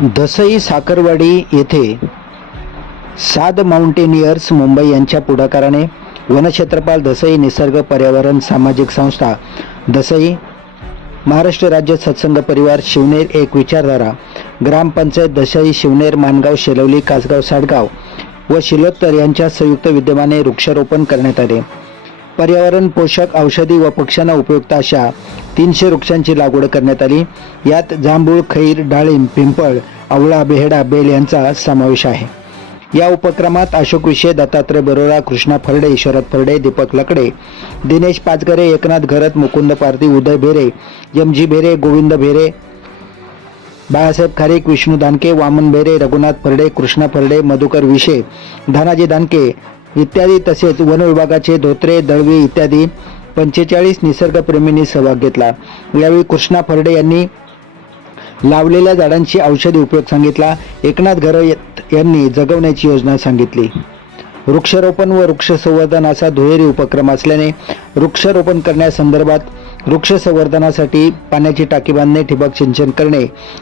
दसई साखरवाडी येथे साद माउंटेनियर्स मुंबई यांच्या पुढाकाराने वनक्षेत्रपाल दसई निसर्ग पर्यावरण सामाजिक संस्था दसई महाराष्ट्र राज्य सत्संग परिवार शिवनेर एक विचारधारा ग्रामपंचायत दसई शिवनेर मानगाव शेलवली कासगाव साडगाव व शिलोत्तर यांच्या संयुक्त विद्यमाने वृक्षारोपण करण्यात आले. पर्यावरण पोषक औषधी व पक्ष्यांना उपयुक्त अशा तीनशे वृक्षांची लागवड करण्यात आली. यात जांभूळ खैर डाळिंब पिंपळ आवळा बेहडा बेल यांचा समावेश आहे. या उपक्रमात अशोक विषय दत्तात्रय बरोरा कृष्णा फरडे शरद फरडे दीपक लकडे दिनेश पाचगरे एकनाथ घरत मुकुंद पारधी उदय भेरे एम जी भेरे गोविंद भेरे बाळासाहेब खारीक विष्णू दानके वामन भेरे रघुनाथ फरडे कृष्णा फरडे मधुकर विशे धनाजी दानके इत्यादी तसेच वन विभागाचे धोत्रे दळवी इत्यादी पंचेचाळीस निसर्गप्रेमींनी सहभाग घेतला. यावेळी कृष्णा फरडे यांनी लावलेल्या झाडांची औषधी उपयोग सांगितला. एकनाथ घरत यांनी जगवण्याची योजना सांगितली. वृक्षारोपण व वृक्ष संवर्धन असा दुहेरी उपक्रम असल्याने वृक्षारोपण करण्यासंदर्भात वृक्ष संवर्धनासाठी पाण्याची टाकी बांधणे ठिबक सिंचन करणे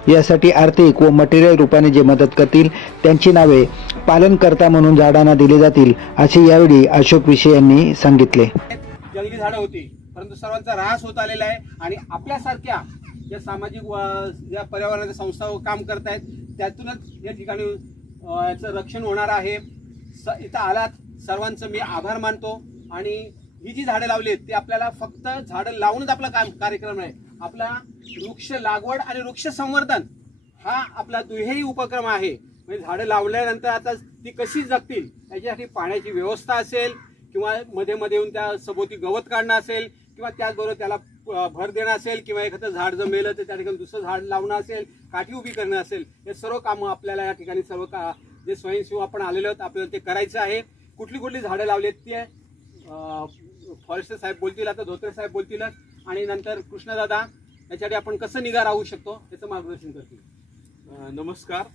यासाठी आर्थिक व मटेरियल रूपाने जे मदत करतील त्यांची नावे पालनकर्ता म्हणून झाडांना दिले जातील असे यावेळी अशोक विषय यांनी सांगितले. जंगली झाडं होती परंतु सर्वांचा ऱ्हास होत आलेला आहे आणि आपल्यासारख्या ज्या सामाजिक व- ज्या पर्यावरणाच्या संस्था काम करत आहेत त्यातूनच या ठिकाणी याचं रक्षण होणार आहे. स इथं आलात सर्वांचं मी आभार मानतो आणि ही जी झाडं लावली आहेत ती आपल्याला फक्त झाडं लावूनच आपला काम कार्यक्रम आहे. आपला वृक्ष लागवड आणि वृक्ष संवर्धन हा आपला दुहेरी उपक्रम आहे. म्हणजे झाडं लावल्यानंतर आता ती कशी जगतील? याच्यासाठी पाण्याची व्यवस्था असेल किंवा मध्ये मध्ये येऊन त्या सभोवती गवत काढणं असेल किंवा त्याचबरोबर त्याला भर देणं असेल किंवा एखादं झाड जर मेलं तर त्या ठिकाणी दुसरं झाड लावणं असेल काठी उभी करणं असेल हे सर्व कामं आपल्याला या ठिकाणी सर्व का जे स्वयंसेवक आपण आलेलो आहोत आपल्याला ते करायचं आहे. कुठली कुठली झाडं लावली आहेत ते फॉरेस्टर साहेब बोलतील आता धोत्रे साहेब बोलतीलच आणि नंतर कृष्णदादा याच्यासाठी आपण कसं निगा राहू शकतो याचं मार्गदर्शन करतील. नमस्कार.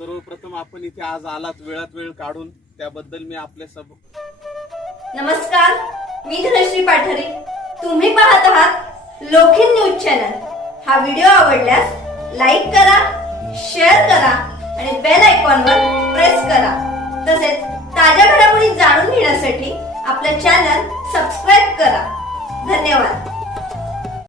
सर्वप्रथम आपण इथे आज आलात वेळात वेळ काढून. त्याबद्दल मी आपल्या सब नमस्कार मी धनश्री पाठारे. तुम्ही पाहत आहात लोखिन न्यूज चॅनल. हा व्हिडिओ आवडल्यास लाईक करा शेअर करा आणि बेल आयकॉनवर प्रेस करा. तसेच ताज्या घडामोडी जाणून घेण्यासाठी आपलं चॅनल सबस्क्राईब करा. धन्यवाद.